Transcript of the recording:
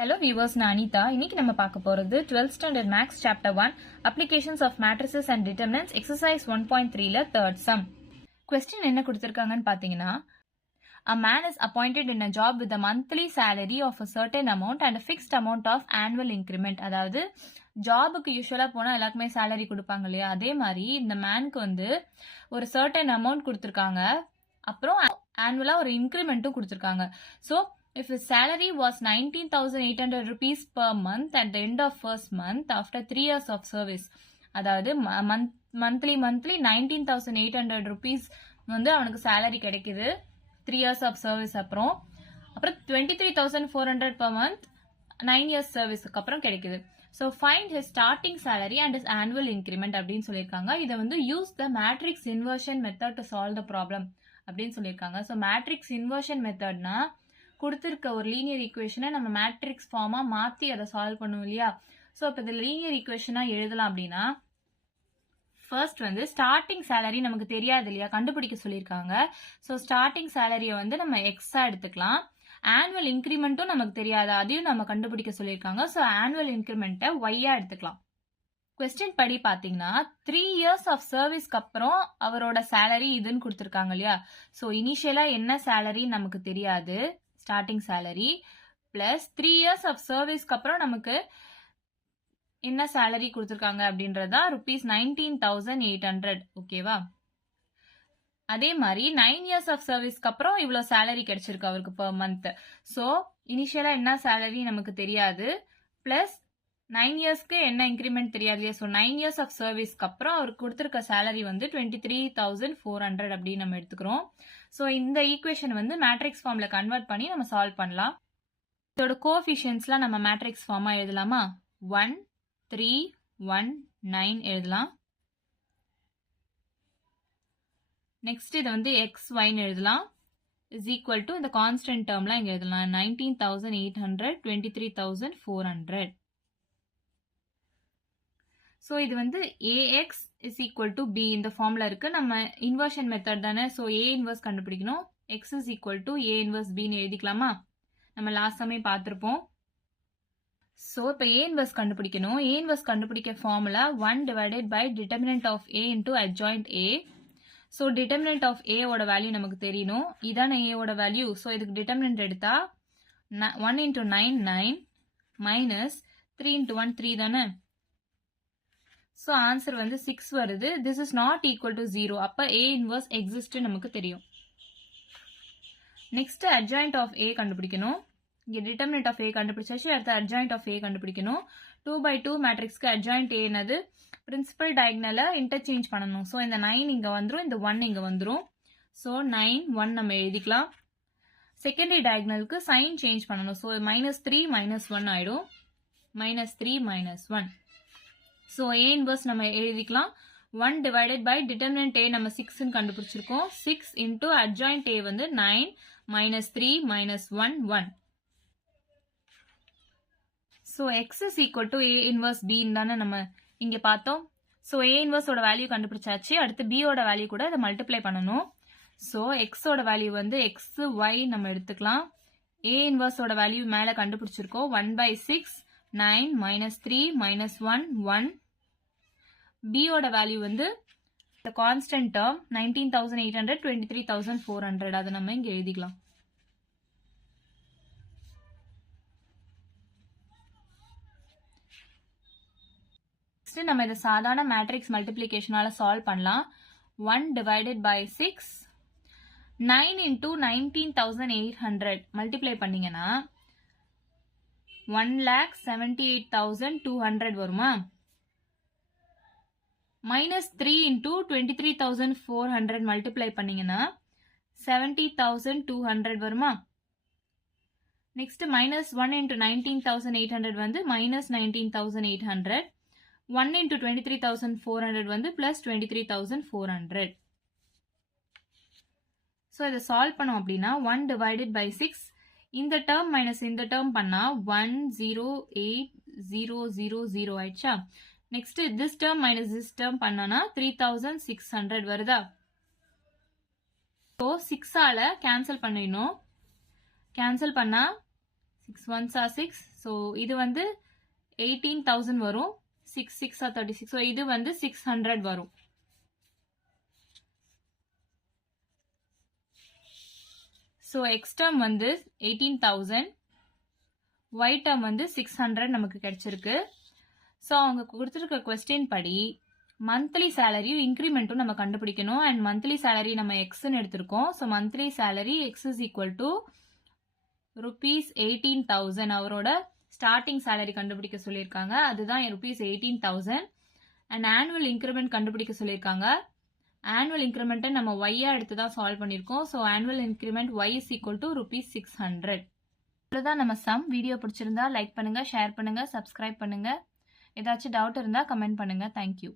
Hello viewers, நான் அனிதா. இன்னைக்கு நம்ம பார்க்க போறது 12th standard maths chapter 1 applications of matrices and determinants exercise 1.3 ல third sum. Question என்ன கொடுத்திருக்காங்கன்னு பாத்தீங்கன்னா, a man is appointed in a job with a monthly salary of a certain amount and a fixed amount of annual increment. அதாவது ஜாபுக்கு யூஸ்வலா போனா எல்லாருக்குமே salary கொடுப்பாங்க இல்லையா, அதே மாதிரி இந்த மேனுக்கு வந்து ஒரு certain amount கொடுத்திருக்காங்க, அப்புறம் annual ஒரு இன்க்ரிமெண்ட்டும் கொடுத்திருக்காங்க. So if his salary was 19,800 rupees per month at the end of first month after 3 years of service, அதாவது monthly 19,800 rupees வந்து அவனுக்கு salary கிடைக்குது 3 years of service அப்புறம் 23,400 per month 9 years serviceக்கு அப்புறம் கிடைக்குது. So find his starting salary and his annual increment அப்படின்னு சொல்லியிருக்காங்க. இதை வந்து use the matrix inversion method to solve the problem அப்படின்னு சொல்லியிருக்காங்க. So matrix inversion methodனா கொடுத்திருக்க ஒரு லீனியர் ஈக்குவேஷனை நம்ம மேட்ரிக்ஸ் ஃபார்மா மாத்தி அதை சால்வ் பண்ணுவோம் இல்லையா. ஸோ இப்போ இதில் லீனியர் ஈக்குவேஷனா எழுதலாம் அப்படின்னா, ஃபர்ஸ்ட் வந்து ஸ்டார்டிங் சேலரி நமக்கு தெரியாது இல்லையா, கண்டுபிடிக்க சொல்லியிருக்காங்க. ஸோ ஸ்டார்டிங் சேலரியை வந்து நம்ம எக்ஸா எடுத்துக்கலாம். ஆனுவல் இன்க்ரிமெண்ட்டும் நமக்கு தெரியாது, அதையும் நம்ம கண்டுபிடிக்க சொல்லியிருக்காங்க. ஸோ ஆனுவல் இன்க்ரிமெண்ட்டை ஒய்யா எடுத்துக்கலாம். கொஸ்டின் படி பாத்தீங்கன்னா 3 years ஆஃப் சர்வீஸ்க்கு அப்புறம் அவரோட சேலரி இதுன்னு கொடுத்துருக்காங்க இல்லையா. ஸோ இனிஷியலா என்ன சேலரி நமக்கு தெரியாது, starting salary plus 3 years of சர்வீஸ்க்கு அப்புறம் நமக்கு என்ன சேலரி கொடுத்துருக்காங்க அப்படின்றதா ₹19,800. ஓகேவா. அதே மாதிரி 9 years ஆஃப் சர்வீஸ்க்கு அப்புறம் இவ்வளவு சேலரி கிடைச்சிருக்கு அவருக்கு per month. ஸோ இனிஷியலா என்ன சேலரி நமக்கு தெரியாது, பிளஸ் 9 இயர்ஸ்க்கு என்ன இன்க்ரிமெண்ட் தெரியாது இல்லையா. ஸோ 9 years ஆஃப் சர்வீஸ்க்கு அப்புறம் அவருக்கு கொடுத்துருக்க சேலரி வந்து 23,400 அப்படின்னு நம்ம எடுத்துக்கிறோம். ஸோ இந்த ஈக்குவேஷன் வந்து மேட்ரிக்ஸ் ஃபார்ம்ல கன்வெர்ட் பண்ணி நம்ம சால்வ் பண்ணலாம். இதோட கோஎஃபிஷியன்ட்ஸ்லாம் நம்ம மேட்ரிக்ஸ் ஃபார்மா எழுதலாமா. 1 3 1 9 எழுதலாம். நெக்ஸ்ட் இதை வந்து XYன்னு எழுதலாம். இஸ் ஈக்குவல் டு இந்த கான்ஸ்டன்ட் டேர்ம்லாம் இங்க எழுதலாம். 19,800 23,400. ஸோ இது வந்து AX is equal to B இந்த ஃபார்ம்ல இருக்கு. நம்ம இன்வர்ஷன் மெத்தட் தானே, ஸோ A இன்வர்ஸ் கண்டுபிடிக்கணும். X is equal to A inverse Bன்னு எழுதிக்கலாமா. நம்ம லாஸ்ட் சமயம் பார்த்துருப்போம். ஸோ இப்போ A இன்வர்ஸ் கண்டுபிடிக்கணும். A இன்வர்ஸ் கண்டுபிடிக்க formula 1 divided by determinant of A into adjoint A. So determinant of A ஓட வேல்யூ நமக்கு தெரியணும். இதான A ஓட வேல்யூ. ஸோ இதுக்கு டிட்டர்மினன்ட் எடுத்தா 1 இன்டூ 9 9 மைனஸ் 3 இன்டூ 1 3 தானே. ஸோ ஆன்சர் வந்து 6 வருது. This is not equal to 0. அப்போ A இன்வர்ஸ் எக்ஸிஸ்ட் நமக்கு தெரியும். நெக்ஸ்ட் அட்ஜாயிண்ட் ஆஃப் A கண்டுபிடிக்கணும். இங்கே டிட்டர்மினன்ட் ஆஃப் A கண்டுபிடிச்சாச்சு, அடுத்து அட்ஜாயிண்ட் ஆஃப் A கண்டுபிடிக்கணும். 2/2 மேட்ரிக்ஸ்க்கு அட்ஜாயிண்ட் A என்னது, பிரின்சிபல் டயகனலை இன்டர்சேஞ்ச் பண்ணணும். ஸோ இந்த 9 இங்கே வந்துடும், இந்த 1 இங்கே வந்துடும். ஸோ 9 1 நம்ம எழுதிக்கலாம். செகண்டரி டயகனலுக்கு சைன் சேஞ்ச் பண்ணணும். ஸோ -3 -1 ஆயிடும். -3 -1. ஸோ A இன்வர்ஸ் நம்ம எழுதிக்கலாம். 1 டிவைடட் பை டிட்டர்மினன்ட் A நம்ம 6ன்னு கண்டுபிடிச்சிருக்கோம். 6 இன்டூ அட்ஜாயிண்ட் A வந்து 9 -3 -1 1. So X is equal to A inverse B தானே நம்ம இங்க பார்த்தோம். ஸோ A இன்வர்ஸோட வேல்யூ கண்டுபிடிச்சாச்சு. அடுத்து B ஓட வேல்யூ கூட இதை மல்டிப்ளை பண்ணணும். ஸோ X ஓட வேல்யூ வந்து XY நம்ம எடுத்துக்கலாம். A இன்வர்ஸோட வேல்யூ மேல கண்டுபிடிச்சிருக்கோம். 1/6 9 -3 -1 1. B ஓட வேல்யூ வந்து the constant term 19,800 23,400. அதை நம்ம இங்க எழுதிக்கலாம். நெக்ஸ்ட் நம்ம இதை சாதாரண மேட்ரிக்ஸ் மல்டிப்ளிகேஷனால சால்வ் பண்ணலாம். 1 டிவைடட் பை 6 9 இன்டூ 19,800 மல்டிப்ளை பண்ணீங்கன்னா 1,78,200 வருமா. -3 இன்டூ 23,400 மல்டிப்ளை பண்ணீங்கன்னா 70,200 வருமா. நெக்ஸ்ட் -1 இன்டூ 19,800 வந்து -19,800. 1 இன்டூ 23,400 வந்து +23,400. ஸோ இதை சால்வ் பண்ணோம் அப்படின்னா 1 டிவைடட் பை 6 இந்த டேர்ம் மைனஸ் இந்த டேர்ம் பண்ணா 108,000 ஆயிடுச்சா. Next this term minus this term பண்ணா 3,600 வருதா. ஸோ 6ஆல கேன்சல் பண்ணிடணும். கேன்சல் பண்ணா 6 1s are 6. ஸோ இது வந்து 18,000 வரும். 6 6 are 36. ஸோ இது வந்து 600 வரும். ஸோ எக்ஸ் டேர்ம் வந்து 18,000, ஒய் டேர்ம் வந்து 600 நமக்கு கிடைச்சிருக்கு. ஸோ அவங்க கொடுத்துருக்க கொஸ்டின் படி மந்த்லி சேலரியும் இன்க்ரிமெண்ட்டும் நம்ம கண்டுபிடிக்கணும். அண்ட் மந்த்லி சேலரி நம்ம எக்ஸ்ன்னு எடுத்திருக்கோம். So monthly salary X is equal to rupees 18,000. அவரோட ஸ்டார்டிங் சேலரி கண்டுபிடிக்க சொல்லியிருக்காங்க, அதுதான் ருபீஸ் 18,000. அண்ட் ஆனுவல் இன்க்ரிமெண்ட் கண்டுபிடிக்க சொல்லியிருக்காங்க. ஆனுவல் இன்க்ரிமெண்ட்டை நம்ம ஒய்யா எடுத்து தான் சால்வ் பண்ணியிருக்கோம். So annual increment y is equal to rupees 600. இவ்வளோதான் நம்ம சம். வீடியோ பிடிச்சிருந்தா லைக் பண்ணுங்க, ஷேர் பண்ணுங்க, சப்ஸ்கிரைப் பண்ணுங்க. ஏதாச்சும் டவுட் இருந்தால் கமெண்ட் பண்ணுங்க. தேங்க்யூ.